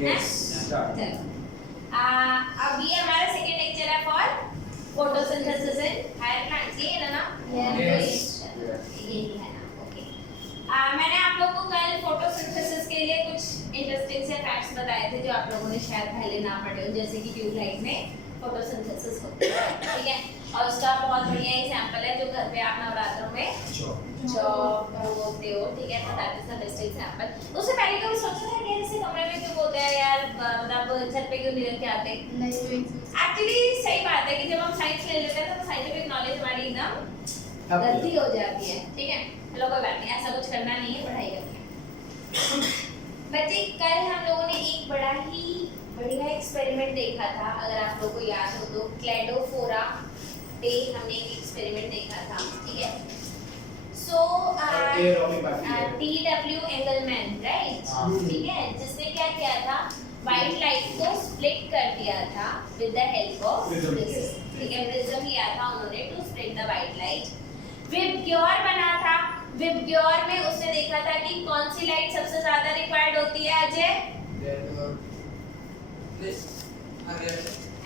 Yes. चलो अब ये हमारा सेकंड लेक्चर है for photosynthesis in higher plants, ये है ना? Yes. यही है ना? ओके। मैंने आप लोगों को कल फोटोसिंथेसिस के लिए कुछ इंटरेस्टिंग से फैक्ट्स बताए थे जो आप लोगों ने शायद पहले ना पढ़े हो, जैसे कि ट्यूबलाइट में फोटोसिंथेसिस होती है, ठीक है? और उसका बहुत बढ़िया एग्जांपल है जो घर पे आप नवरात्रों में चौक बोलते हो, ठीक है? तो that is the best example. उससे पहले कभी सोचा था कि जैसे कमरे में क्यों बोलते हैं यार, मतलब छत पे क्यों नहीं रख के आते? एक्चुअली सही बात है कि जब हम साइंस ले लेते हैं तो साइंटिफिक नॉलेज हमारी एकदम गलती हो जाती है, ठीक है? चलो कोई बात नहीं, ऐसा कुछ करना नहीं है, पढ़ाई करनी है। बच्चे कल हम लोगों ने एक बड़ा ही बढ़िया एक्सपेरिमेंट देखा था, अगर आप लोगों को याद हो तो क्लेडोफोरा पे हमने एक एक्सपेरिमेंट देखा था, ठीक है? So T W. Engelmann, right? ठीक है, जिसने क्या किया था, व्हाइट लाइट को स्प्लिट कर दिया था with the help of prism, ठीक है? प्रिज्म लिया था उन्होंने to split the white light. VIBGYOR बना था, विबग्योर में उसने देखा था कि कौन सी लाइट सबसे ज्यादा रिक्वायर्ड होती है अजय?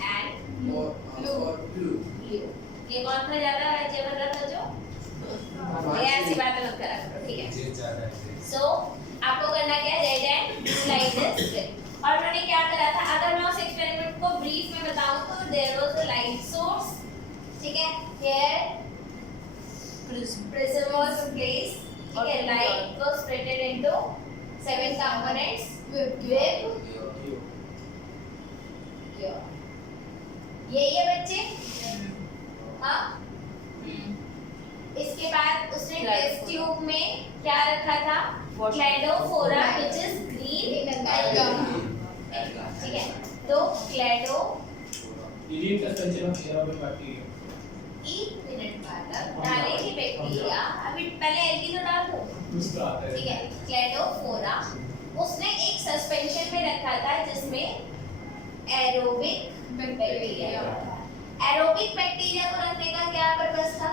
And blue. ये कौन था ज्यादा अजय बन रहा था जो? ये ऐसी बातें मत करा करो, ठीक है? सो आपको करना क्या है, red and blue light is split. और उन्होंने क्या करा था, अगर मैं उस एक्सपेरिमेंट को ब्रीफ में बताऊं तो there was a light source, ठीक है? हियर prism was placed, ठीक है? light was split into 7 components with ये बच्चे, हाँ? इसके बाद उसने टेस्ट ट्यूब में क्या रखा था, Cladophora which is green alga, ठीक है? तो क्लेडो एक मिनट बाद डालेंगे बैक्टीरिया, अभी पहले एल्गी तो डाल दो, ठीक है? क्लेडोफोरा उसने एक सस्पेंशन में रखा था जिसमें एरोबिक बैक्टीरिया था। एरोबिक बैक्टीरिया को रखने का क्या पर्पस था?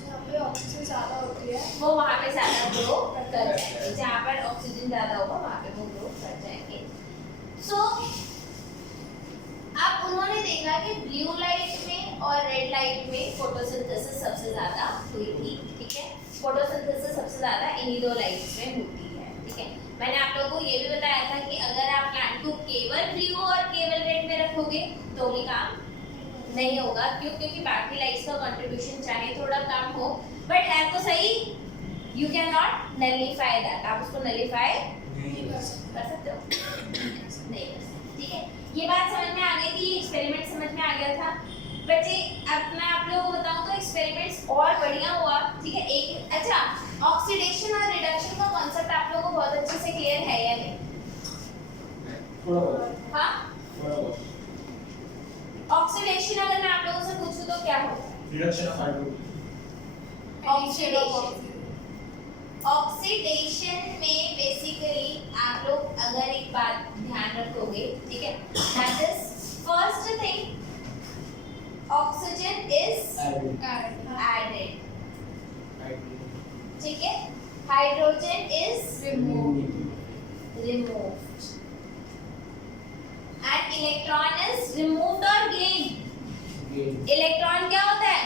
जहाँ पे ऑक्सीजन ज्यादा होती है वो वहाँ पे ज्यादा ग्रो कर जाएंगे, जहाँ पर ऑक्सीजन ज्यादा होगा वहाँ पे वो ग्रो कर जाएंगे। सो अब उन्होंने देखा कि ब्लू लाइट में और रेड लाइट में फोटोसिंथेसिस सबसे ज्यादा हुई थी, ठीक है? फोटोसिंथेसिस सबसे ज्यादा इन्हीं दो लाइट्स में होती है, ठीक है? मैंने आप लोगों को ये भी बताया था कि अगर आप प्लांट को केवल ब्लू और केवल रेड में रखोगे तो भी काम नहीं होगा, क्यों? क्योंकि बाकी लाइट्स का कंट्रीब्यूशन चाहे थोड़ा कम हो बट है तो सही, you can not nullify that, आप उसको नलिफाई नहीं कर सकते हो, नहीं कर सकते, ठीक है? ये बात समझ में आ गई थी, एक्सपेरिमेंट समझ में आ गया था बच्चे। अब मैं आप लोगों को बताऊं तो एक्सपेरिमेंट्स और बढ़िया हुआ, ठीक है? एक अच्छा, ऑक्सीडेशन और रिडक्शन का कांसेप्ट आप लोगों को बहुत अच्छे से क्लियर है या नहीं? हाँ, ऑक्सीडेशन अगर मैं आप लोगों से पूछूं तो क्या होगा? Reduction of hydrogen. ऑक्सीडेशन में बेसिकली आप लोग अगर एक बात ध्यान रखोगे, ठीक है? That is first thing, oxygen is added, ठीक है? Hydrogen is removed and electron is removed और गेन। इलेक्ट्रॉन क्या होता है?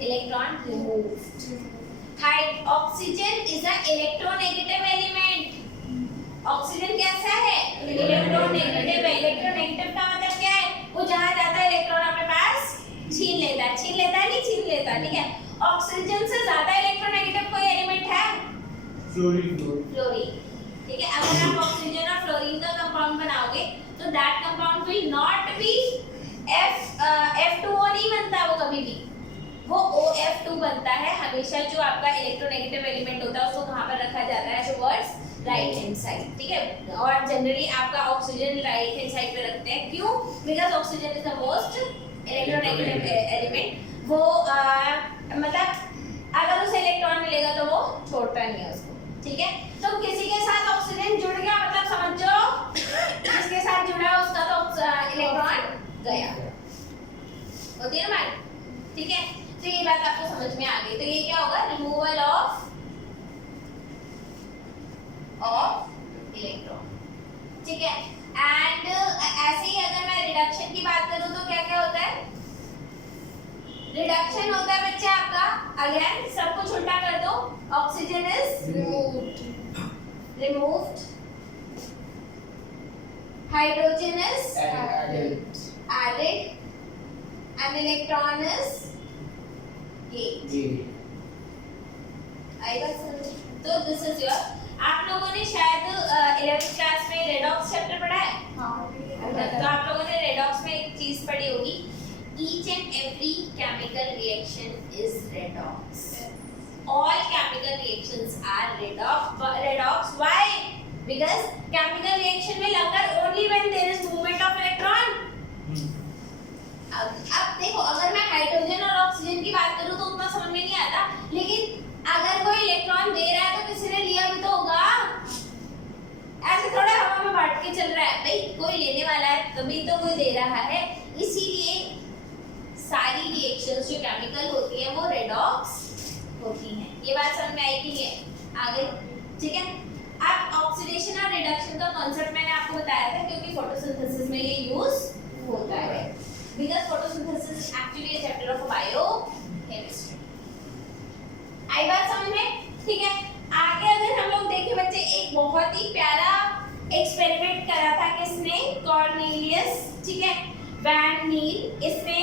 Electron removed. Oxygen is a electronegative element. Oxygen कैसा है? इलेक्ट्रोनेगेटिव है। इलेक्ट्रोनेगेटिव का मतलब क्या है? वो जहां जाता है इलेक्ट्रॉन अपने पास छीन लेता है, नहीं छीन लेता, ठीक है? ऑक्सीजन से ज्यादा इलेक्ट्रोनेगेटिव कोई एलिमेंट है? फ्लोरीन, ठीक है? अगर आप ऑक्सीजन और फ्लोरीन का कंपाउंड बनाओगे तो that compound will not be F2O नहीं बनता, वो कभी भी वो OF2 बनता है हमेशा। जो आपका इलेक्ट्रोनेगेटिव एलिमेंट होता है उसको कहां पर रखा जाता है? टुवर्ड्स राइट हैंड साइड, ठीक है? और जनरली आपका ऑक्सीजन राइट हैंड साइड पे रखते हैं, क्यों? Because oxygen is the most electronegative element. वो मतलब अगर उसे इलेक्ट्रॉन मिलेगा तो वो छोड़ता नहीं है उसको, ठीक है? तो किसी के साथ ऑक्सीजन जुड़ गया मतलब समझो जिसके साथ जुड़ा उसका तो इलेक्ट्रॉन गया, होती है ना बात, ठीक है? तो ये बात आपको समझ में आ गई। तो ये क्या होगा? रिमूवल ऑफ इलेक्ट्रॉन, ठीक है। एंड ऐसे ही अगर मैं रिडक्शन की बात करूं तो क्या क्या होता है? रिडक्शन होता है बच्चे आपका, अगेन सब कुछ उल्टा कर दो, oxygen is removed, hydrogen is added, and electron is gained. आई बात समझ? तो दिस इज योर, आप लोगों ने शायद 11th क्लास में रेडॉक्स चैप्टर पढ़ा है? तो आप लोगों ने रेडॉक्स में एक चीज पढ़ी होगी, each and every chemical reaction is redox. All chemical reactions are redox. Why? Because chemical reaction will occur only when there is movement of electron. अब देखो, अगर मैं हाइड्रोजन और ऑक्सीजन की बात करूं तो उतना समझ में नहीं आता, लेकिन अगर कोई इलेक्ट्रॉन दे रहा है तो किसी ने लिया भी तो होगा, ऐसे थोड़ा हवा में बांट के चल रहा है भाई, कोई लेने वाला है तभी तो कोई दे रहा है। इसीलिए सारी रिएक्शंस जो केमिकल होती हैं वो रेडॉक्स होती हैं। ये बात समझ में आई कि नहीं है? आगे ठीक है। अब ऑक्सीडेशन और रिडक्शन का कॉन्सेप्ट मैंने आपको बताया था क्योंकि फोटोसिंथेसिस में ये यूज होता है, because photosynthesis is actually a chapter of biochemistry. आई बात समझ में? ठीक है। आगे अगर हम लोग देखें बच्चे, एक बहुत ही प्यारा एक्सपेरिमेंट करा था किसने? कॉर्नेलियस, ठीक है, वैन नील। इसने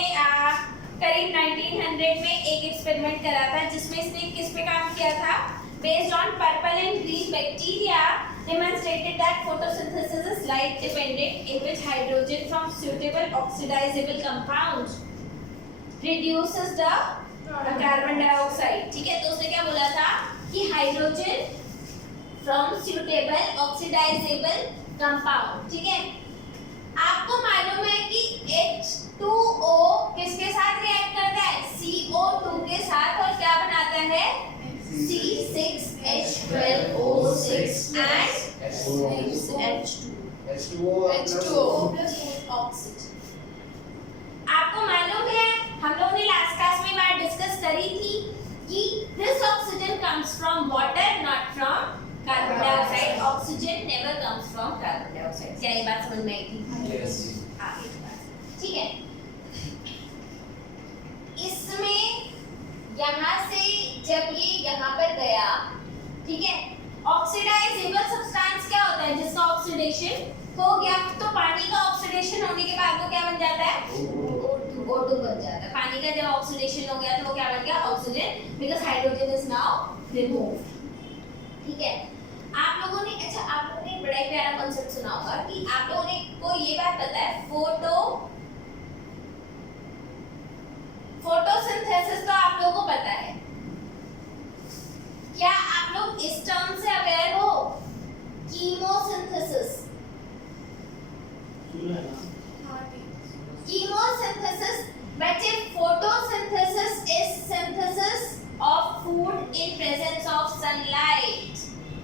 करीब 1900 में एक एक्सपेरिमेंट करा था जिसमें इसने किस पे काम किया था? Based on purple and green bacteria, demonstrated that photosynthesis is light dependent, in which hydrogen from suitable oxidizable compounds reduces the carbon dioxide. ठीक है, तो उसने क्या बोला था कि hydrogen from suitable oxidizable compound, ठीक है। आपको मालूम है कि H2O किसके साथ रिएक्ट करता है? CO2 के साथ, और क्या बनाता है? C6H12O6 and H2O plus oxygen. आपको मालूम है, हम लोगों ने लास्ट क्लास में बात डिस्कस करी थी कि this oxygen comes from water, not from carbon dioxide. Oxygen never comes from carbon dioxide. क्या ये बात समझ में आई थी? Yes. ठीक है। इसमें यहाँ से जब ये यहाँ पर गया, ठीक है, ऑक्सीडाइजेबल सब्सटेंस क्या होता है? जिसका ऑक्सीडेशन हो गया तो पानी का ऑक्सीडेशन होने के बाद वो क्या बन जाता है? O2 बन जाता है। पानी का जब ऑक्सीडेशन हो गया तो वो क्या बन गया? Oxygen, because hydrogen is now removed. ठीक है। आप लोगों ने, अच्छा आप लोगों ने बड़ा ही प्यारा कांसेप्ट सुना होगा कि आप लोगों ने को ये बात पता है, फोटोसिंथेसिस तो आप लोगों को पता है। क्या आप लोग इस टर्म से अवेयर हो? कीमोसिंथेसिस। कीमोसिंथेसिस बच्चे, photosynthesis is synthesis of food in presence of sunlight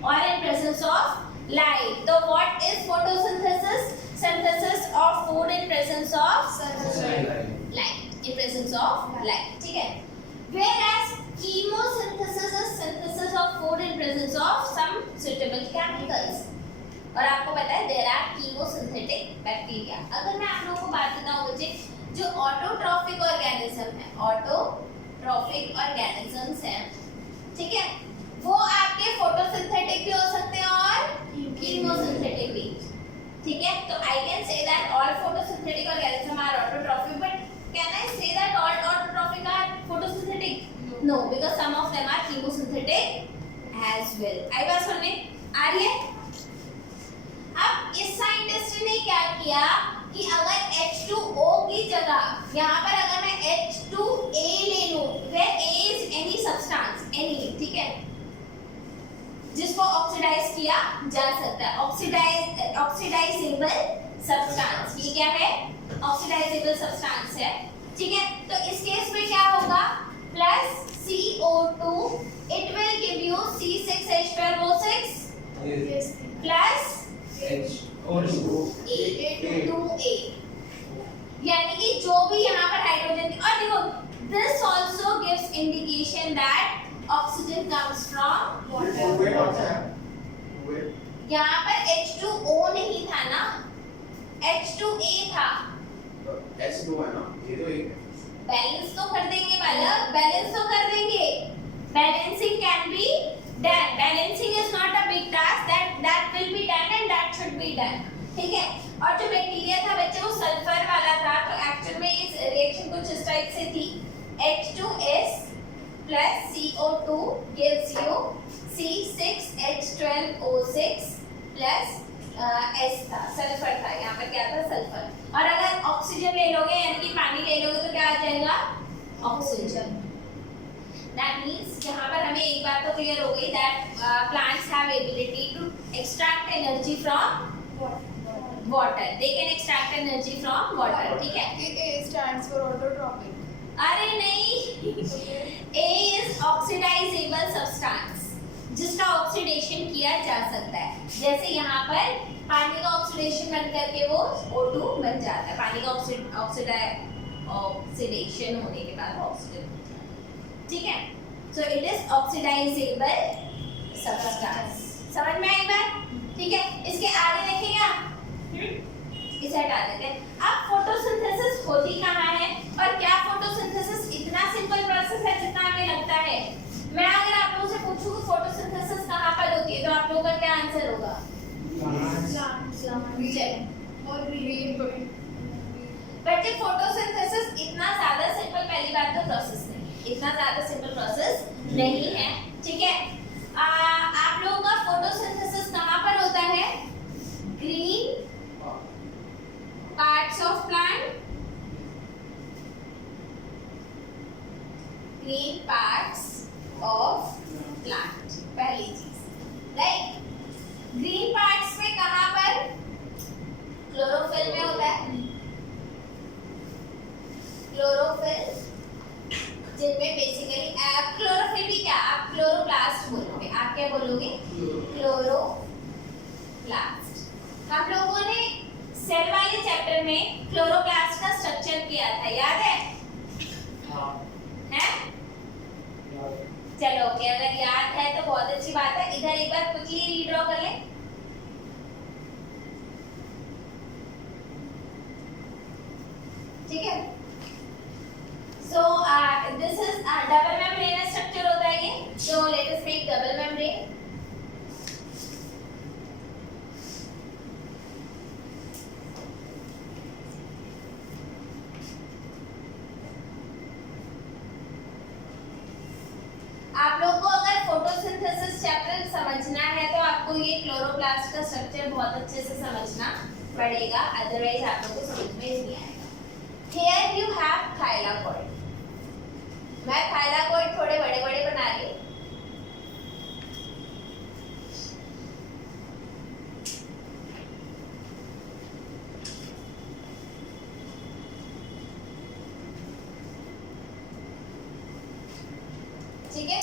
और इन प्रेजेंस ऑफ लाइट। तो what is photosynthesis? Synthesis of food in presence of light, in presence of light, ठीक है। Whereas chemosynthesis is synthesis of food in presence of some suitable chemicals. और आपको पता है there are chemosynthetic bacteria. अगर मैं आप लोगों को बात बताऊं बच्चे, जो ऑटोट्रॉफिक ऑर्गेनिज्म है, ऑटोट्रॉफिक ऑर्गेनिजम्स हैं, ठीक है, वो आपके फोटोसिंथेटिक भी हो सकते हैं और कीमोसिंथेटिक भी, ठीक है। तो I can say that all photosynthetic organism are autotrophic, but can I say that all autotrophic are photosynthetic? No, because some of them are chemosynthetic as well. आई बात समझ में आ रही है? अब इस साइंटिस्ट ने क्या किया कि अगर H2O की जगह यहाँ पर अगर मैं H2A ले लूं, where A is any substance, any, ठीक है, जिसको ऑक्सीडाइज किया जा सकता है, ऑक्सीडाइजेबल सब्सटेंस। ये क्या है? ऑक्सीडाइजेबल सब्सटेंस है, ठीक है। तो इस केस में क्या होगा? Plus CO2, it will give you C6H12O6 plus H2A, यानी कि जो भी यहाँ पर हाइड्रोजन, और देखो this also gives indication that oxygen comes from water. यहाँ पर H2O नहीं था ना, हाँ H2 है ना, ये तो एक है। बैलेंस तो कर देंगे बालक, बैलेंस तो कर देंगे। Balancing can be done, balancing is not a big task, that will be done and that should be done, ठीक है। और जो बैक्टीरिया था बच्चे वो सल्फर वाला था, तो एक्चुअल में इस रिएक्शन कुछ इस टाइप से थी। H2S plus CO2 gives you C6H12O6 plus S था, सल्फर था, यहाँ पर क्या था सल्फर। और अगर ऑक्सीजन ले लोगे यानी कि पानी ले लोगे तो क्या आ जाएगा ऑक्सीजन। That means यहाँ पर हमें एक बात तो क्लियर हो गई that plants have ability to extract energy from water. They can extract energy from water, ठीक है। A stands for autotrophic. अरे नहीं, A is oxidizable substance, जिसका ऑक्सीडेशन किया जा सकता है। जैसे यहाँ पर पानी का ऑक्सीडेशन बन करके वो O2 बन जाता है, पानी का ऑक्सीडेशन होने के बाद ऑक्सीजन, ठीक है। So it is oxidisable substance, समझ में आई बात, ठीक है। इसके आगे देखेंगे आप, इसे हटा देते हैं। अब फोटोसिंथेसिस होती कहाँ है और क्या फोटोसिंथेसिस इतना सिंपल प्रोसेस है जितना हमें लगता है। मैं अगर आप लोगों से पूछूं फोटोसिंथेसिस कहाँ पर होती है तो आप लोगों का क्या आंसर होगा? और green point. बट ये फोटोसिंथेसिस इतना ज्यादा सिंपल, पहली बात तो प्रोसेस नहीं, इतना ज्यादा सिंपल प्रोसेस नहीं है, ठीक है। आप लोगों का फोटोसिंथेसिस कहाँ पर होता है? Green parts of plant, green parts of plant, पहली चीज राइट। ग्रीन पार्ट्स में कहाँ पर? क्लोरोफिल में होता है, क्लोरोफिल, जिनमें बेसिकली क्लोरोफिल भी क्या, आप क्लोरोप्लास्ट बोलोगे, आप क्या बोलोगे? क्लोरोप्लास्ट। हम लोगों ने सेल वाले चैप्टर में क्लोरोप्लास्ट का स्ट्रक्चर किया था, याद है? हैं? चलो ओके, अगर याद है तो बहुत अच्छी बात है। इधर एक बार क्विकली रीड्रॉ कर लें। ठीक है। So this is a double membrane structure होता है ये। So let us make double membrane. आप लोगों को अगर फोटोसिंथेसिस चैप्टर समझना है तो आपको ये क्लोरोप्लास्ट का स्ट्रक्चर बहुत अच्छे से समझना पड़ेगा, अदरवाइज आप लोगों को समझ में नहीं आएगा। Here you have thylakoid. मैं thylakoid थोड़े बड़े-बड़े बना रही हूँ। ठीक है?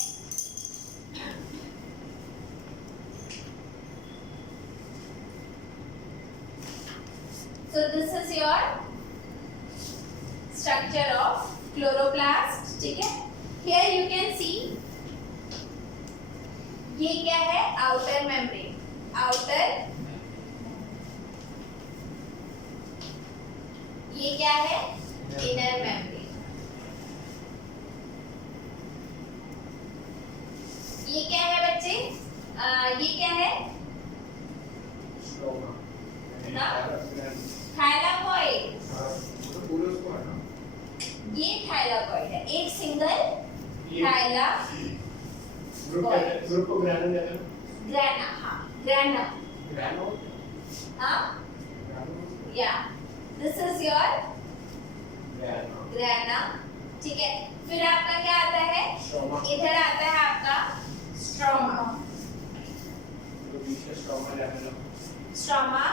So this is your structure of chloroplast, ठीक है। Here you can see ये क्या है? outer membrane, outer, ये क्या है? inner membrane, ये क्या है बच्चे? ये क्या है? ना? थाइलाकोइड, ये थाइलाकोइड है, एक सिंगल थाइला ग्रुप को ग्रैनम कहते हैं। ग्रैना, हाँ ग्रैनम, हाँ या दिस इज योर ग्रैना, ठीक है। फिर आपका क्या आता है? इधर आता है आपका स्ट्रोमा, स्ट्रोमा,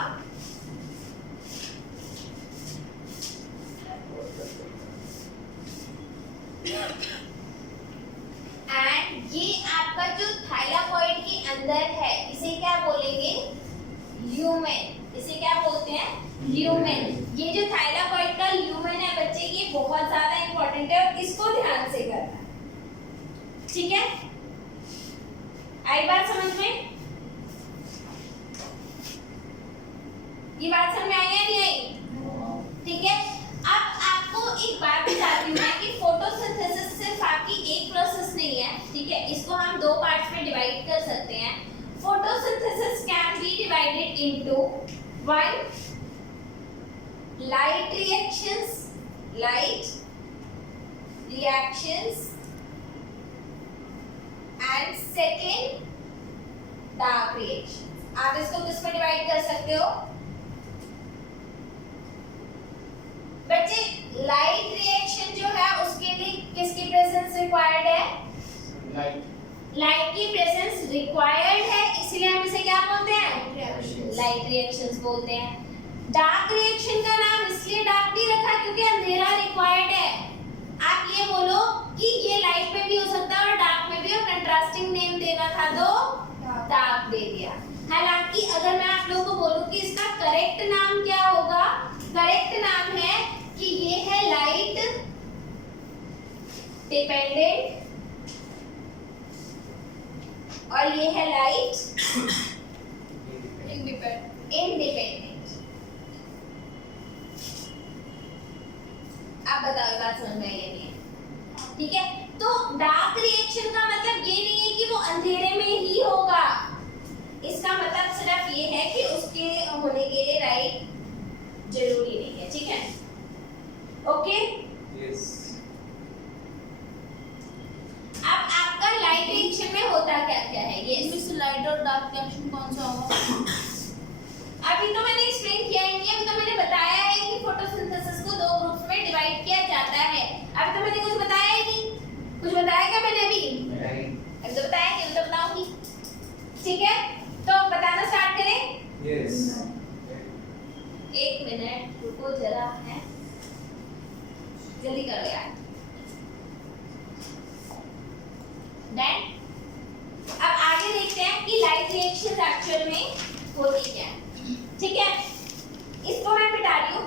एंड ये आपका जो थाइलाकोइड के अंदर है इसे क्या बोलेंगे? ल्यूमेन, इसे क्या बोलते हैं? ल्यूमेन। ये जो थाइलाकोइड का ल्यूमेन है बच्चे, ये बहुत ज्यादा इंपॉर्टेंट है और इसको ध्यान से करना, ठीक है। आई बात समझ में? ये बात समझ में आई या नहीं आई? ठीक है, इसको हम दो पार्ट्स में डिवाइड कर सकते हैं. Photosynthesis can be divided into one light reactions and second dark reactions. आप इसको किस में डिवाइड कर सकते हो बच्चे? लाइट रिएक्शन जो है उसके लिए किसकी प्रेजेंस रिक्वायर्ड है? लाइट की प्रेजेंस रिक्वायर्ड है, इसलिए हम इसे क्या बोलते हैं? लाइट रिएक्शंस बोलते हैं. डार्क रिएक्शन का नाम इसलिए डार्क नहीं रखा क्योंकि अंधेरा रिक्वायर्ड है. आप ये बोलो कि ये लाइट में भी हो सकता है और डार्क में भी, और कंट्रास्टिंग नेम देना था तो डार्क दे दिया. हालांकि अगर मैं आप लोगों को बोलूं कि इसका करेक्ट नाम क्या होगा, करेक्ट नाम है कि ये है लाइट डिपेंडेंट और ये है लाइट इंडिपेंडेंट. आप बताओ ये बात समझ में आई है नहीं? ठीक है, तो डार्क रिएक्शन का मतलब ये नहीं है कि वो अंधेरे में ही होगा. इसका मतलब सिर्फ ये है कि उसके होने के लिए लाइट जरूरी नहीं है. ठीक है, ओके. यस. अब आपका लाइट रिएक्शन में होता क्या क्या है? ये इसमें लाइट और डार्क रिएक्शन कौन सा होगा? अभी तो मैंने एक्सप्लेन किया ही नहीं, अभी तो मैंने बताया है कि फोटोसिंथेसिस को दो ग्रुप्स में डिवाइड किया जाता है. अभी तो मैंने कुछ बताया ही नहीं. कुछ बताया क्या मैंने अभी? अभी तो बताया नहीं, तो बताऊंगी. ठीक है, तो बताना स्टार्ट करें. यस. एक मिनट रुको जरा, है जल्दी करो यार. देन अब आगे देखते हैं कि लाइट रिएक्शंस एक्चुअल में होती क्या है. ठीक है, इसको मैं मिटा रही हूँ.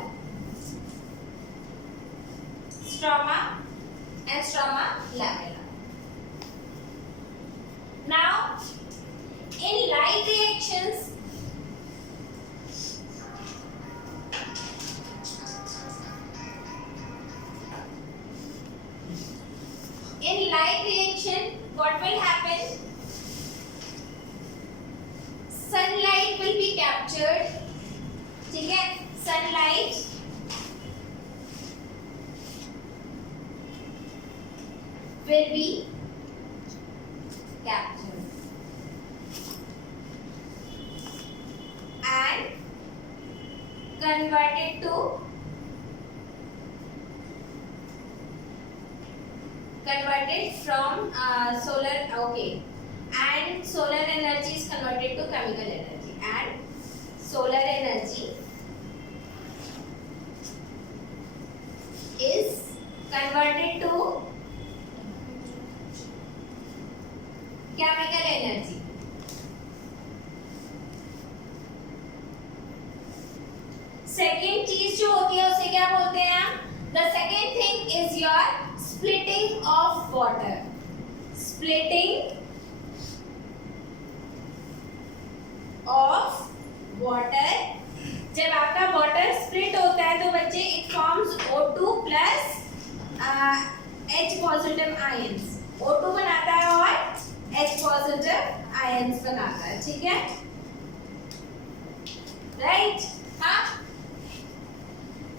Stroma and stroma lamella. Now in light reactions what will happen? Sunlight will be captured. ठीक है, sunlight will be captured and converted from solar, okay, and solar energy is converted to chemical energy, and solar energy is converted to chemical energy. Second चीज जो होती है उसे क्या बोलते हैं हम? The second thing is your splitting of water. Splitting of water. जब आपका वाटर स्प्लिट होता है तो बच्चे it forms O2 plus H positive ions. O2 बनाता है और H पॉजिटिव आयंस बनाता है. ठीक है, राइट? हाँ,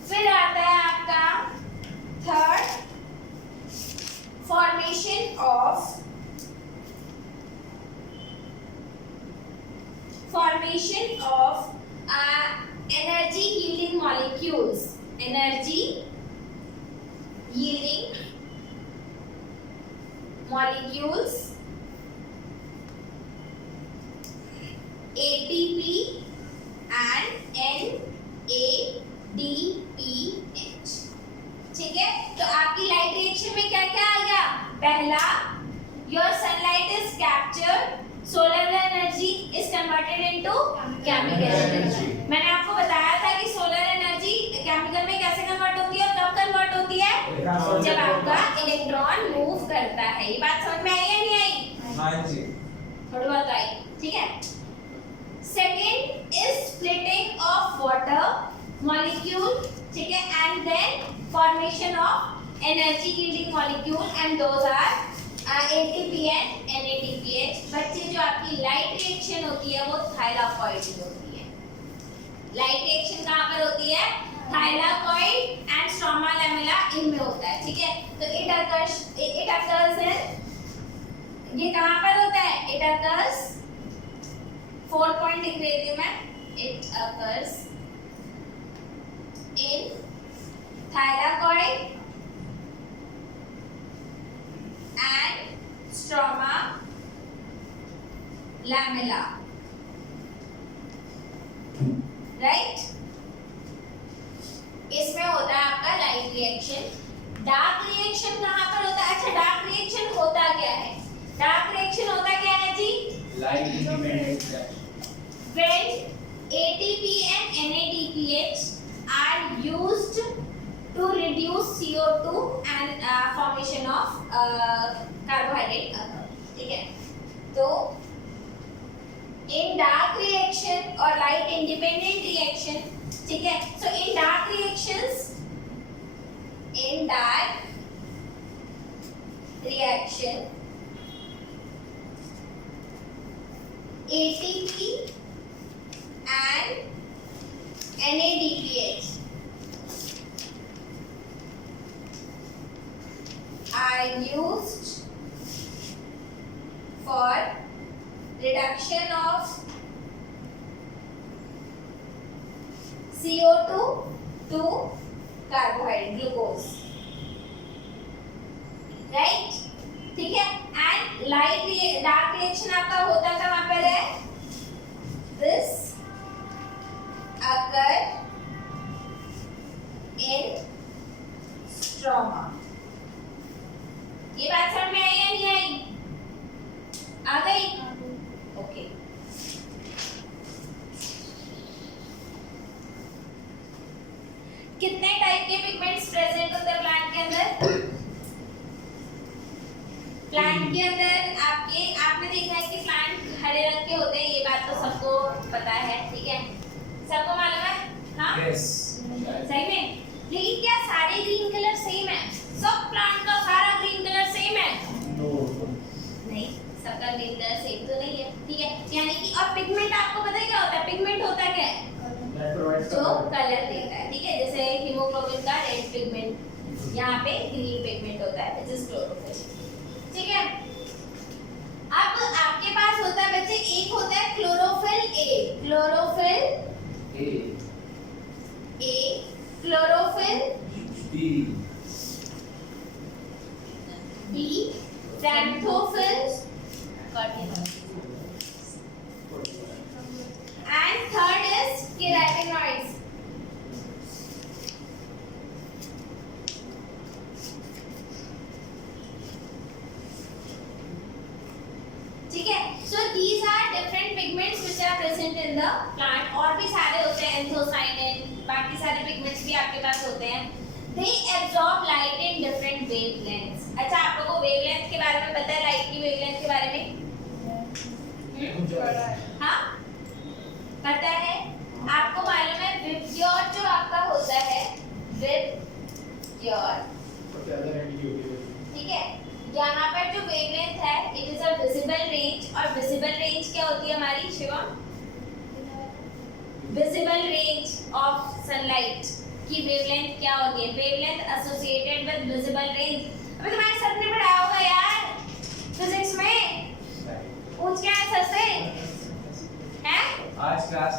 फिर आता है आपका third, formation of energy yielding molecules. Energy yielding molecules ATP and NADPH. ठीक है, तो आपकी लाइट रिएक्शन में क्या क्या आ गया? पहला, your sunlight is captured, solar energy is converted into chemical energy. मैंने आपको बताया था कि सोलर एनर्जी केमिकल में कैसे कन्वर्ट होती है और कब कन्वर्ट होती है? जब आपका इलेक्ट्रॉन मूव करता है. ये बात समझ में आई या नहीं आई? हाँ जी, थोड़ी बहुत आई. ठीक है, second is splitting of water molecule. ठीक है, and then formation of energy yielding molecule, and those are ATP and NADPH। बच्चे जो आपकी लाइट रिएक्शन होती है वो थाइलाकॉइड में होती है। लाइट रिएक्शन कहाँ पर होती है? थाइलाकॉइड एंड स्ट्रोमा लैमेला इनमें होता है, ठीक है। तो इट अकर्स इन, ये कहाँ पर होता है? इट अकर्स, 4 पॉइंट लिख देती हूँ मैं। It occurs in thylakoid and stroma lamella, right? इसमें होता है आपका लाइट रिएक्शन। डार्क रिएक्शन कहाँ पर होता है? अच्छा, डार्क रिएक्शन होता क्या है? डार्क रिएक्शन होता क्या है जी? लाइट इंडिपेंडेंट है। When ATP and NADPH are used to reduce CO2 and formation of carbohydrate, ठीक है। तो in dark reaction और light independent reaction, ठीक है। So in dark reactions, in dark reaction, ATP and NADPH are used for reduction of CO2 to carbohydrate, glucose, right? ठीक है। And light dark reaction आपका होता कहाँ पर है? This occur in stroma। ये बात समझ में आई या नहीं आई? आ गई? ओके। कितने टाइप के पिगमेंट्स प्रेजेंट होते हैं प्लांट के अंदर? प्लांट के अंदर आपने देखा है कि प्लांट हरे रंग के होते हैं, ये बात तो सबको पता है, ठीक है। सबको मालूम है? हाँ, यस। सही में। लेकिन क्या सारे ग्रीन कलर सेम है? सब प्लांट का सारा ग्रीन कलर सेम है? नो, नहीं, सबका ग्रीन कलर सेम तो नहीं है, ठीक है। यानी कि अब पिगमेंट आपको पता है क्या होता है? पिगमेंट होता क्या है? जो कलर देता है, ठीक है। जैसे हीमोग्लोबिन का रेड पिगमेंट, यहाँ पे ग्रीन पिगमेंट होता है, विच इज क्लोरोफिल, ठीक है। अब आपके पास होता है बच्चे, एक होता है chlorophyll A, chlorophyll A, chlorophyll B, xanthophyll and third is keratinoids। ठीक है। So these are different pigments which are present in the plant। और भी सारे होते हैं, एंथोसाइनिन, बाकी सारे पिगमेंट्स भी आपके पास होते हैं। They absorb light in different wavelengths। अच्छा, आप लोगों को वेवलेंथ के बारे में पता है? लाइट की वेवलेंथ के बारे में हाँ पता है? आपको मालूम है विबग्योर जो आपका होता है, विबग्योर, ठीक है। यहाँ पर जो वेवलेंथ है, it is a visible range. और विजिबल रेंज क्या होती है हमारी Shivam? Visible range of sunlight की वेवलेंथ क्या होती है? Wavelength associated with visible range. अबे तुम्हारे सर ने पढ़ाया होगा यार फिजिक्स में, पूछ क्या है सर से? हैं? आज क्लास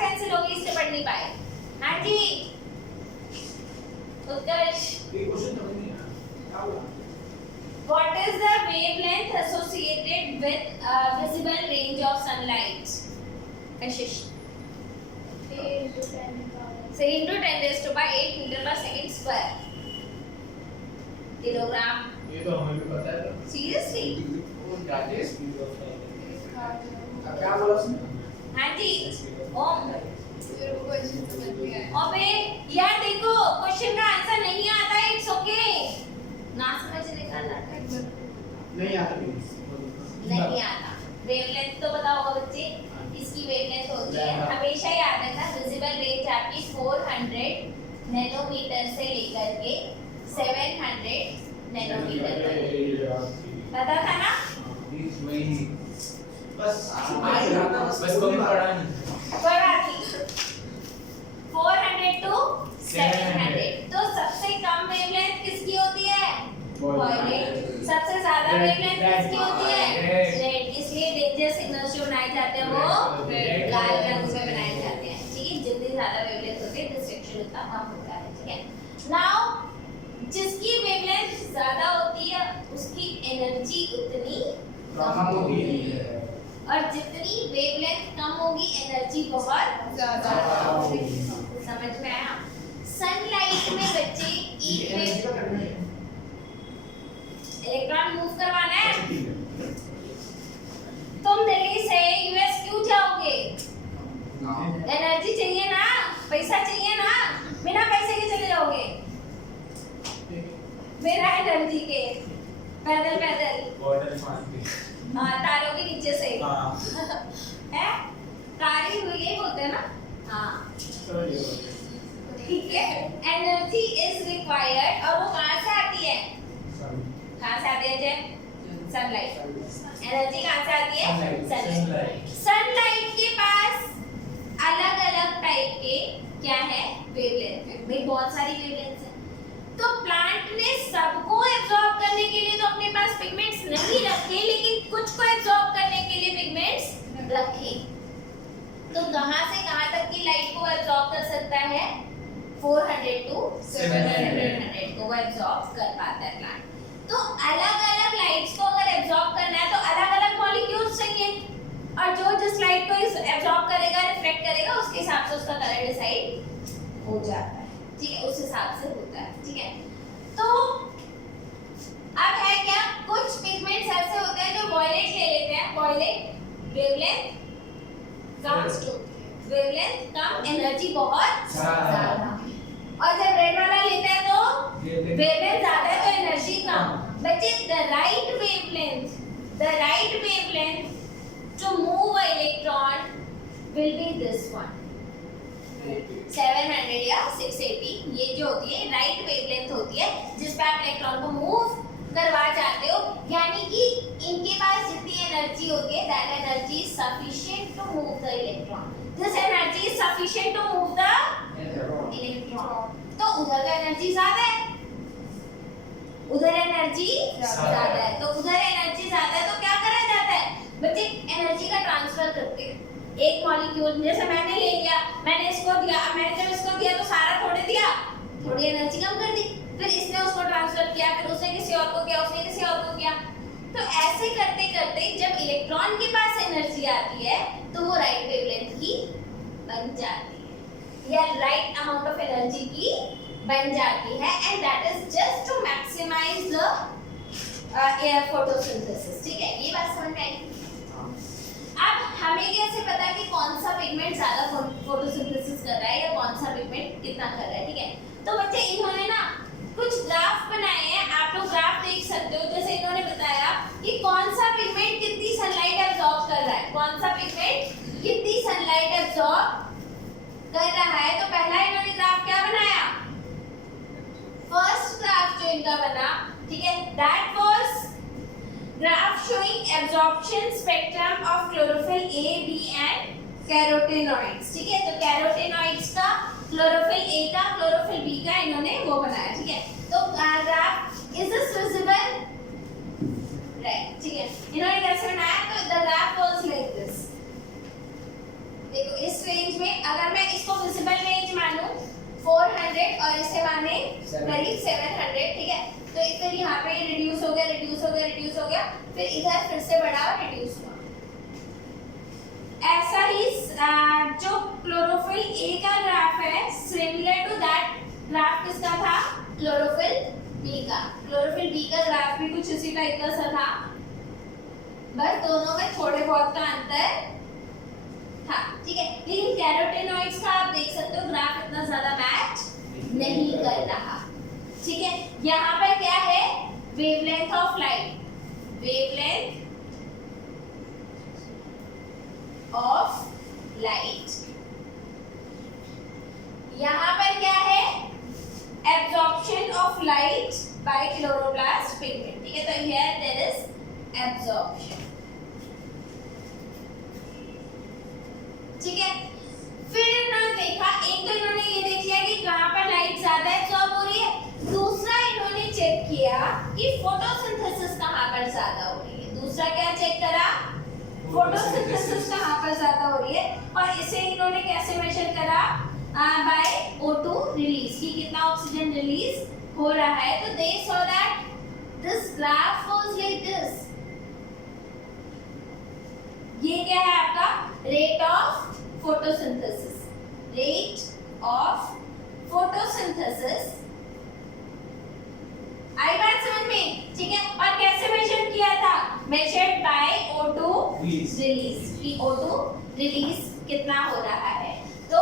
कैंसिल होगी, इससे पढ़ नहीं पाए। हाँ जी, उत्कर्ष, what is the wavelength associated with visible range of sunlight? Kashish, say into 10 raised to by 8 meter per second square kilogram। ये तो हमें भी पता है। Seriously? वो जाते स्पीड ऑफ क्या बोला उसने? हाँ जी, ओम। अबे यार देखो, क्वेश्चन का आंसर नहीं आता है, इट्स ओके। ना समझने का नहीं आता। नहीं आता। वेवलेंथ तो पता होगा बच्चे, इसकी वेवलेंथ होती है, हमेशा याद रखना, विजिबल रेंज आपकी 400 नैनोमीटर से लेकर के 700 नैनोमीटर तक। पता था ना? बस कभी पढ़ा नहीं। पढ़ा थी। 400 to 700। तो सबसे कम वेवलेंथ किसकी होती है? वायलेट। सबसे ज्यादा वेवलेंथ किसकी होती है? रेड। इसलिए डेंजर सिग्नल्स जो बनाए जाते हैं वो लाल रंग में बनाए जाते हैं। ठीक है, जितनी ज्यादा वेवलेंथ होती है डिस्ट्रक्शन उतना कम होता है। ठीक है, नाउ जिसकी वेवलेंथ ज्यादा होती है उसकी एनर्जी उतनी कम होती है, और जितनी वेवलेंथ कम होगी एनर्जी बहुत ज्यादा होगी। समझ में आया? सनलाइट में बच्चे इलेक्ट्रॉन मूव करवाना है। तुम दिल्ली से यूएस क्यों जाओगे? एनर्जी चाहिए ना, पैसा चाहिए ना, बिना पैसे के चले जाओगे? बिना एनर्जी के पैदल तारों के नीचे से है। तारे यही बोलते हैं ना? हाँ, ठीक है। एनर्जी इज रिक्वायर्ड, और वो कहाँ से आती है? कहाँ से आती है? सनलाइट। एनर्जी कहाँ से आती है? सनलाइट। सनलाइट के पास अलग अलग टाइप के क्या है? वेवलेंथ है भाई, बहुत सारी वेवलेंथ है। तो प्लांट ने सबको एब्जॉर्ब करने के लिए तो अपने पास पिगमेंट्स नहीं रखे, लेकिन कुछ को एब्जॉर्ब करने के लिए पिगमेंट्स रखे। तो कहां से कहां तक की लाइट को एब्जॉर्ब कर सकता है? 400 to 700 को वो एब्जॉर्ब कर पाता है प्लांट। तो अलग अलग लाइट्स को अगर एब्जॉर्ब करना है तो अलग अलग मॉलिक्यूल्स चाहिए, और जो जिस लाइट को एब्जॉर्ब करेगा, रिफ्लेक्ट करेगा, उसके हिसाब से उसका कलर डिसाइड हो जाता है। ठीक है, उस हिसाब से होता है। ठीक है, तो अब है क्या, कुछ पिगमेंट्स ऐसे होते हैं जो वॉयलेट ले लेते हैं। वॉयलेट वेवलेंथ कम, एनर्जी बहुत ज्यादा, और जब रेड वाला लेता है तो वेवलेंथ ज्यादा है तो एनर्जी कम। बच्चे the right wavelength to move an electron will be this one, 700 या 680। ये जो होती है राइट वेवलेंथ होती है जिस पे आप इलेक्ट्रॉन को मूव करवा चाहते हो, यानी कि इनके पास जितनी एनर्जी होती है that energy is sufficient to move the electron, this energy is sufficient to move the electron। तो उधर का एनर्जी ज्यादा है, उधर एनर्जी ज्यादा है, तो उधर एनर्जी ज्यादा है तो क्या करा जाता है बच्चे? एनर्जी का ट्रांसफर करते हैं। एक मॉलिक्यूल जैसे मैंने ले लिया, मैंने इसको दिया, मैंने जब इसको दिया तो सारा थोड़े दिया, थोड़ी एनर्जी कम कर दी, फिर इसने उसको ट्रांसफर किया, फिर उसने किसी और को किया, उसने किसी और को किया। तो ऐसे करते करते जब इलेक्ट्रॉन के पास एनर्जी आती है तो वो राइट वेवलेंथ की बन जाती है, या राइट अमाउंट ऑफ एनर्जी की बन जाती है, and that is just to maximise the air photosynthesis. ठीक है, ये बात समझ में आई? अब हमें कैसे पता कि कौन सा पिगमेंट ज्यादा फोटोसिंथेसिस कर रहा है या कौन सा पिगमेंट कितना कर रहा है? ठीक है, तो बच्चे इन्होंने ना कुछ ग्राफ बनाए हैं, आप लोग ग्राफ देख सकते हो। जैसे इन्होंने बताया कि कौन सा पिगमेंट कितनी सनलाइट एब्जॉर्ब कर रहा है, कौन सा पिगमेंट कितनी सनलाइट एब्जॉर्ब कर रहा है। तो पहला इन्होंने ग्राफ क्या बनाया? फर्स्ट ग्राफ जो इनका बना, ठीक है, that was graph showing absorption spectrum of chlorophyll A, B and carotenoids। ठीक है, तो carotenoids का, chlorophyll A का, chlorophyll B का इन्होंने वो बनाया। ठीक है, तो graph is this visible? right, ठीक है, इन्होंने कैसे बनाया? तो the graph was like this। देखो इस रेंज में अगर मैं इसको visible range मानूं 400 और इसे माने करीब 700, ठीक है, तो फिर यहाँ पे रिड्यूस हो गया, फिर इधर फिर से बढ़ा और रिड्यूस हुआ। ऐसा ही जो क्लोरोफिल ए का ग्राफ है, सिमिलर टू दैट ग्राफ किसका था? क्लोरोफिल बी का। क्लोरोफिल बी का ग्राफ भी कुछ इसी टाइप का सा था, बस दोनों में थोड़े बहुत का अंतर था। ठीक है, लेकिन कैरोटेनॉइड्स का आप देख सकते हो ग्राफ इतना ज्यादा मैच नहीं कर रहा। ठीक है, यहाँ पर क्या है? Wavelength of light, wavelength of light. यहाँ पर क्या है? Absorption of of light by chloroplast pigment. ठीक है, तो here there is absorption. ठीक है, फिर इन्होंने देखा, एक तो इन्होंने ये देख लिया कि कहाँ पर लाइट ज्यादा एब्जॉर्ब हो रही है, दूसरा इन्होंने चेक किया कि फोटोसिंथेसिस कहाँ पर ज्यादा हो रही है. दूसरा क्या चेक करा, फोटोसिंथेसिस कहाँ पर ज्यादा हो रही है, और इसे इन्होंने कैसे मेजर करा, बाय O2 रिलीज, कि कितना ऑक्सीजन रिलीज हो रहा है. तो they saw that this graph was like this. ये क्या है आपका rate of photosynthesis, rate of photosynthesis. आई बात समझ में? ठीक है, और कैसे मेजर किया था, मेजर्ड बाय O2 रिलीज, कि O2 रिलीज कितना हो रहा है. तो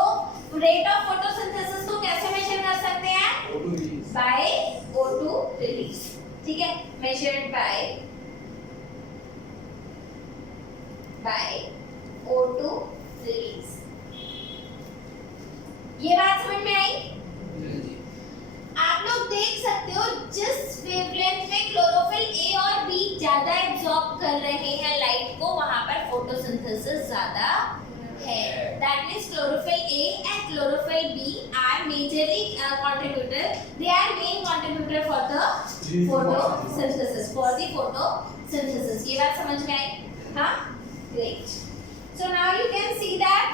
रेट ऑफ फोटोसिंथेसिस को कैसे मेजर कर सकते हैं, बाय O2 रिलीज. ठीक है, मेजर्ड बाय O2 रिलीज. ये बात समझ में आई? आप लोग देख सकते हो जिस वेवलेंथ में क्लोरोफिल ए और बी ज्यादा एब्जॉर्ब कर रहे हैं लाइट को, वहां पर फोटोसिंथेसिस ज्यादा है. That means chlorophyll A and chlorophyll B are majorly contributor, they are main contributor for the photosynthesis, ये बात समझ में आई? हाँ, great. So now you can see that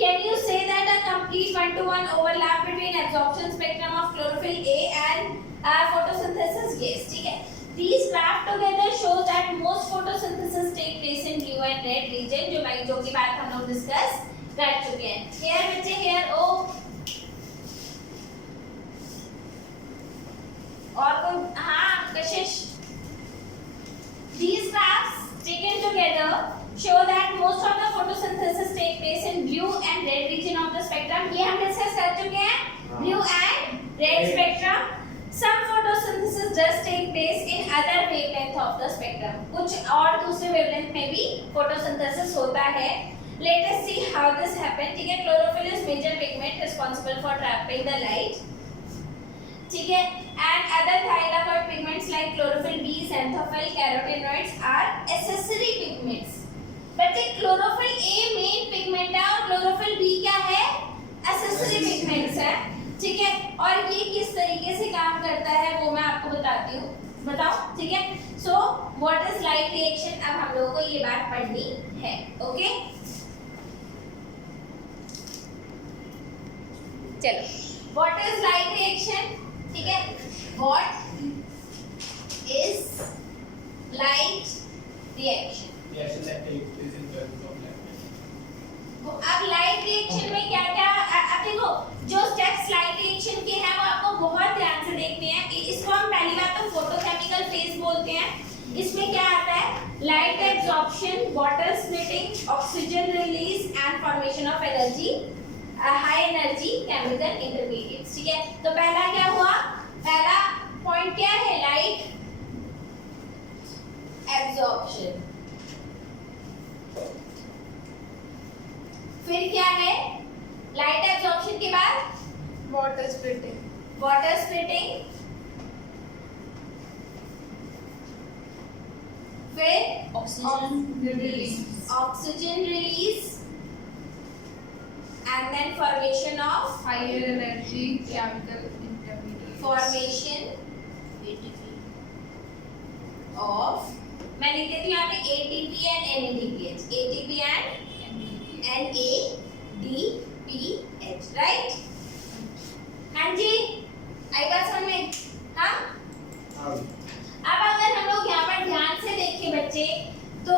can you say that a complete one-to-one overlap between absorption spectrum of chlorophyll A and photosynthesis? Yes, ठीक है. These graph together show that most photosynthesis take place in blue and red region, जो की बात हम लोग discuss कर चुके हैं. Here बच्चे, here O. और कोई, हाँ कशिश. These graphs taken together show that most of the photosynthesis take place in blue and red region of the spectrum. ये हम डिस्कस कर चुके हैं, blue and red spectrum. Some photosynthesis does take place in other wavelength of the spectrum. कुछ और दूसरे wavelength में भी photosynthesis होता है. Let us see how this happen. ठीक है, chlorophyll is major pigment responsible for trapping the light. ठीक है, and other thylakoid pigments like chlorophyll B, xanthophyll, carotenoids are accessory pigments. बच्चे chlorophyll A main pigment है और chlorophyll B क्या है, accessory pigments है. ठीक है, और ये किस तरीके से काम करता है वो मैं आपको बताती हूँ, बताओ. ठीक है, so what is light reaction, अब हम लोगों को ये बात पढ़नी है. ओके, चलो, what is light reaction? ठीक है, what is light reaction? अब लाइट रिएक्शन में क्या क्या, अब देखो जो स्टेप्स लाइट रिएक्शन के हैं वो आपको बहुत ध्यान से देखने हैं. इसको हम पहली बात तो फोटोकेमिकल फेज बोलते हैं. इसमें क्या आता है, light absorption, water splitting, oxygen release and formation of energy, high energy chemical intermediates. ठीक है, तो पहला क्या हुआ, पहला पॉइंट क्या है, लाइट एब्जॉर्प्शन. फिर क्या है, लाइट एब्जॉर्प्शन के बाद वाटर स्प्लिटिंग, फिर oxygen release and then formation of higher energy chemical intermediate, formation of, मैं लिख देती हूँ यहाँ पे ATP and NADPH, ATP and NADPH, right? हाँ जी, आई बात समझ में? हाँ, अब अगर हम लोग यहाँ पर ध्यान से देखें बच्चे, तो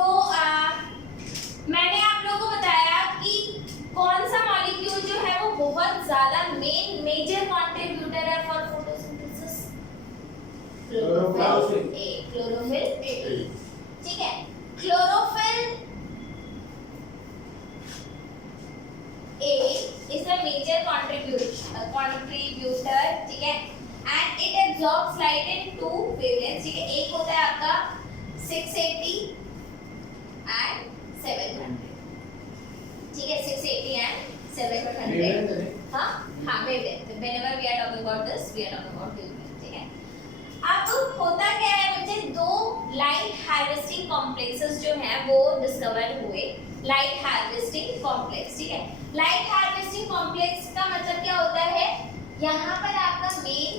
मैंने आप लोगों को बताया कि कौन सा मॉलिक्यूल जो है वो बहुत ज्यादा मेजर कंट्रीब्यूटर है फॉर फोटोसिंथेसिस, क्लोरोफिल ए. ठीक है, chlorophyll A is a major contributor. ठीक है, and it absorbs light in two wavelengths. ठीक है, एक होता है आपका 680 and 700. ठीक है, 680 and 700. हाँ हाँ wavelength, whenever we are talking about this we are talking about wavelength, ठीक है। अब होता क्या है बच्चे, दो लाइट हार्वेस्टिंग कॉम्प्लेक्सेस जो हैं वो डिस्कवर हुए, लाइट हार्वेस्टिंग कॉम्प्लेक्स, ठीक है। लाइट हार्वेस्टिंग कॉम्प्लेक्स का मतलब क्या होता है, यहाँ पर आपका मेन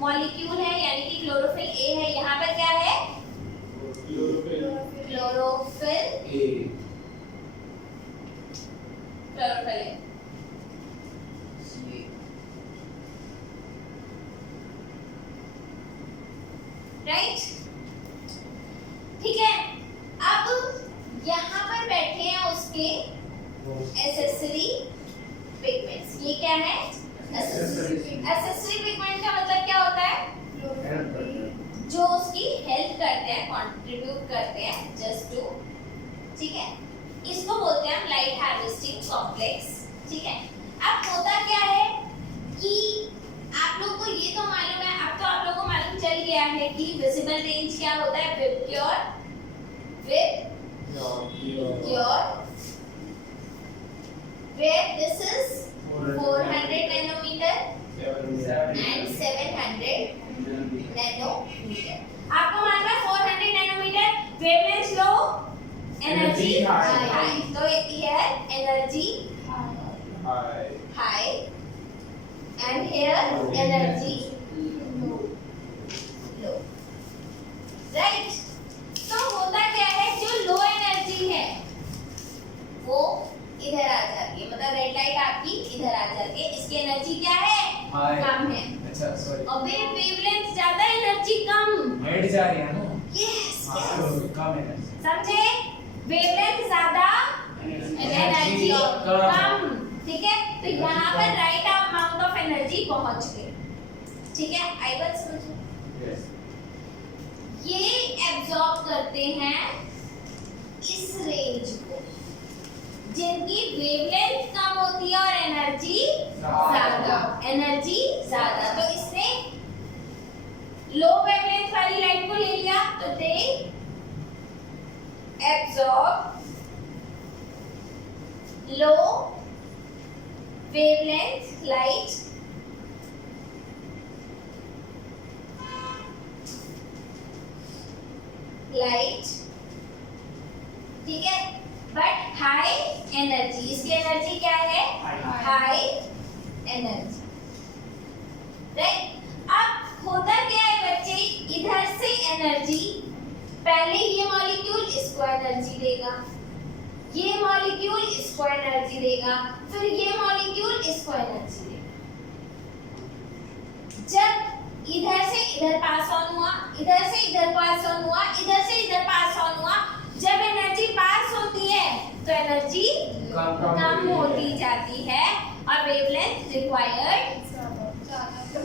मॉलिक्यूल है यानी कि क्लोरोफिल ए है, यहाँ पर क्या है क्लोरोफिल ए, राइट, ठीक है। अब यहाँ पर बैठे हैं उसके एसेसरी पिगमेंट्स, ये क्या है एसेसरी पिगमेंट का मतलब क्या होता है, जो उसकी हेल्प करते हैं, कंट्रीब्यूट करते हैं जस्ट टू, ठीक है। इसको बोलते हैं हम लाइट हार्वेस्टिंग कॉम्प्लेक्स, ठीक है। अब होता क्या है कि आप लोग को ये तो मालूम है, अब तो आप लोग को मालूम चल गया है कि विजिबल रेंज क्या होता है, VIBGYOR where this is 400 nanometer and 700 nanometer। आपको मालूम है 400 nanometer wavelength लो, energy high, तो here energy high and here energy low, right। तो होता क्या है, जो लो एनर्जी है वो इधर आ जाती है, मतलब रेड लाइट आपकी इधर आ जाती है, इसकी एनर्जी क्या है कम है। अच्छा सॉरी, अबे वेवलेंथ ज्यादा एनर्जी कम, हेड जा रही है ना, यस कम है, समझे, वेवलेंथ ज्यादा एनर्जी कम, ठीक है। तो यहाँ पर राइट अमाउंट ऑफ एनर्जी पहुंच गए, ठीक है। आई बात समझो, ये एब्जॉर्ब करते हैं इस रेंज को, जिनकी वेवलेंथ कम होती है और एनर्जी ज्यादा, तो इसने लो वेवलेंथ वाली लाइट को ले लिया, तो they absorb low wavelength light ठीक है, बट हाई एनर्जी, इसकी एनर्जी क्या है हाई एनर्जी, राइट। अब होता क्या है बच्चे, इधर से एनर्जी, पहले ये मॉलिक्यूल इसको एनर्जी देगा, ये मॉलिक्यूल इसको एनर्जी देगा, फिर ये मॉलिक्यूल इसको एनर्जी देगा। जब इधर से इधर पास ऑन हुआ, इधर से इधर पास ऑन हुआ, इधर से इधर पास ऑन हुआ, जब एनर्जी पास होती है तो एनर्जी कम होती जाती है और वेवलेंथ रिक्वायर्ड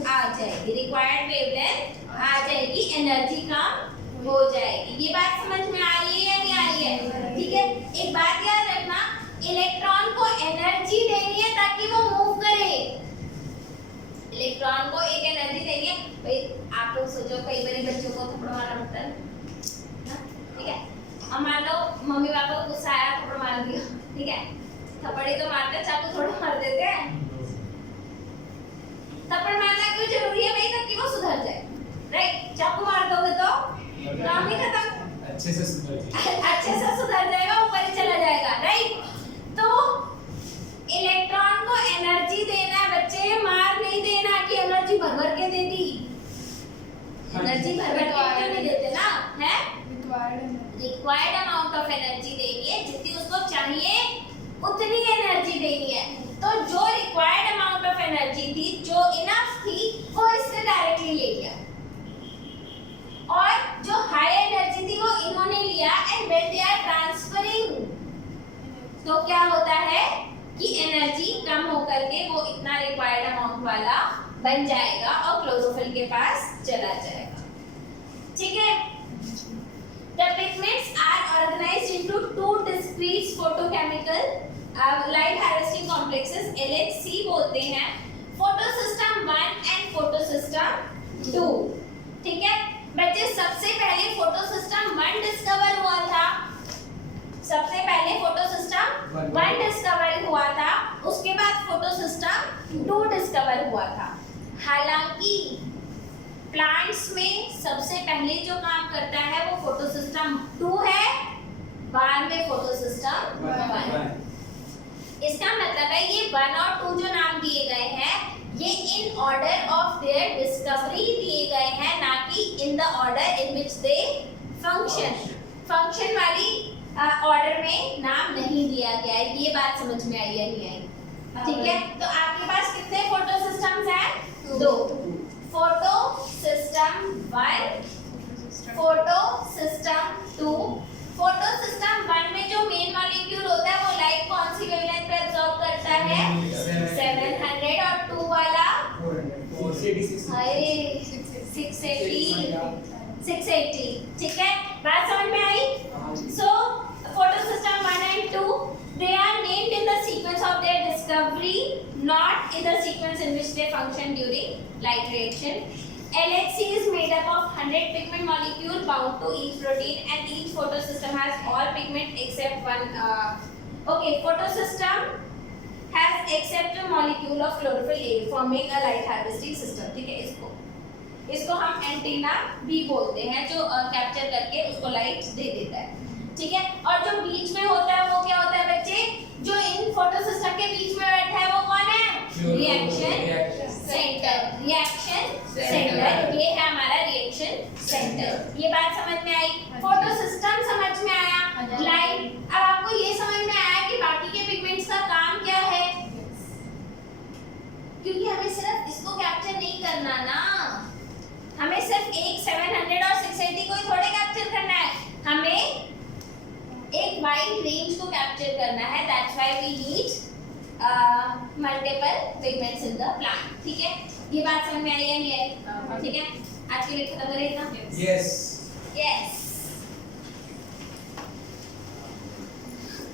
आ जाएगी, रिक्वायर्ड वेवलेंथ आ जाएगी, एनर्जी कम हो जाएगी। ये बात समझ में आ रही है या नहीं आ रही है, ठीक है। एक बात याद रखना, इलेक्ट्रॉन को एनर्जी देनी है ताकि वो मूव करे, इलेक्ट्रॉन को एक एनर्जी देनी है। भाई आप लोग सोचो, कई बार बच्चों को थप्पड़ मारना पड़ता है ना, ठीक है। अब मान लो मम्मी पापा को गुस्सा आया, थप्पड़ मार दिया, ठीक है, थप्पड़ तो मारते हैं, चाकू थोड़ा मार देते हैं। थप्पड़ मारना क्यों जरूरी है भाई, ताकि वो सुधर जाए, राइट। चाकू मार दोगे तो काम नहीं खत्म, अच्छे से सुधर जाएगा, ऊपर ही चला जाएगा, राइट। तो इलेक्ट्रॉन को एनर्जी देना है बच्चे, मार नहीं देना कि एनर्जी भर भर के दे दी, एनर्जी भर भर के नहीं देते ना, है रिक्वायर्ड अमाउंट ऑफ एनर्जी देनी है, जितनी उसको चाहिए उतनी एनर्जी देनी है। तो जो रिक्वायर्ड अमाउंट ऑफ एनर्जी थी, जो इनफ थी, वो इसने डायरेक्टली ले लिया, और जो हाई एनर्जी थी वो इन्होंने लिया, and when they are transferring, तो क्या होता है कि एनर्जी कम होकर के वो इतना रिक्वायर्ड अमाउंट वाला बन जाएगा और क्लोरोफिल के पास चला जाएगा, ठीक है। The pigments are organized into two discrete photochemical light harvesting complexes, LHC बोलते हैं, photosystem 1 and photosystem 2, ठीक है बच्चे। सबसे पहले photosystem 1 डिस्कवर हुआ था, सबसे पहले photosystem 1 डिस्कवर हुआ था, उसके बाद बाद फोटोसिस्टम 2 डिस्कवर हुआ था। हालांकि प्लांट्स में सबसे पहले जो काम करता है वो फोटोसिस्टम 2 है, बाद में फोटोसिस्टम 1। इसका मतलब है ये 1 और 2 जो नाम दिए गए हैं ये in order of their discovery दिए गए हैं, ना कि in the order in which they function वाली ऑर्डर में नाम नहीं दिया गया है। ये बात समझ में आई या नहीं आई? ठीक है, तो आपके पास कितने फोटो सिस्टम्स हैं? 2। Photo system 1, photo system 2। Photo system 1 में जो मेन मॉलिक्यूल होता है वो लाइट कौन सी वेवलेंथ पे एब्जॉर्ब करता है? 700। और 2 वाला 680। ठीक है, बात समझ में आई? So photo system 1 and 2 they are named in the sequence of their discovery, not in the sequence in which they function during light reaction. LHC is made up of 100 pigment molecule bound to each protein, and each photosystem has all pigment except one. Photosystem has except a molecule of chlorophyll A, forming a light harvesting system. ठीक है, इसको हम antenna भी बोलते हैं, जो capture करके उसको लाइट दे देता है। ठीक है, और जो बीच में होता है वो क्या होता है बच्चे? जो इन फोटो सिस्टम के बीच में बैठा है वो कौन है? Reaction centre. ये है हमारा रिएक्शन सेंटर। ये बात समझ में आई? फोटो सिस्टम समझ में आया? लाइट, अब आपको ये समझ में आया कि बाकी के पिगमेंट्स का काम क्या है? क्योंकि हमें सिर्फ इसको कैप्चर नहीं करना ना, हमें सिर्फ एक 700 और 680 को ही थोड़े कैप्चर करना है, हमें एक वाइड रेंज को कैप्चर करना है। That's why we need multiple pigments in the plant. ठीक है, ये बात समझ में आई है? नहीं आई? ठीक है, आज के लिए खत्म करें ना? यस। यस।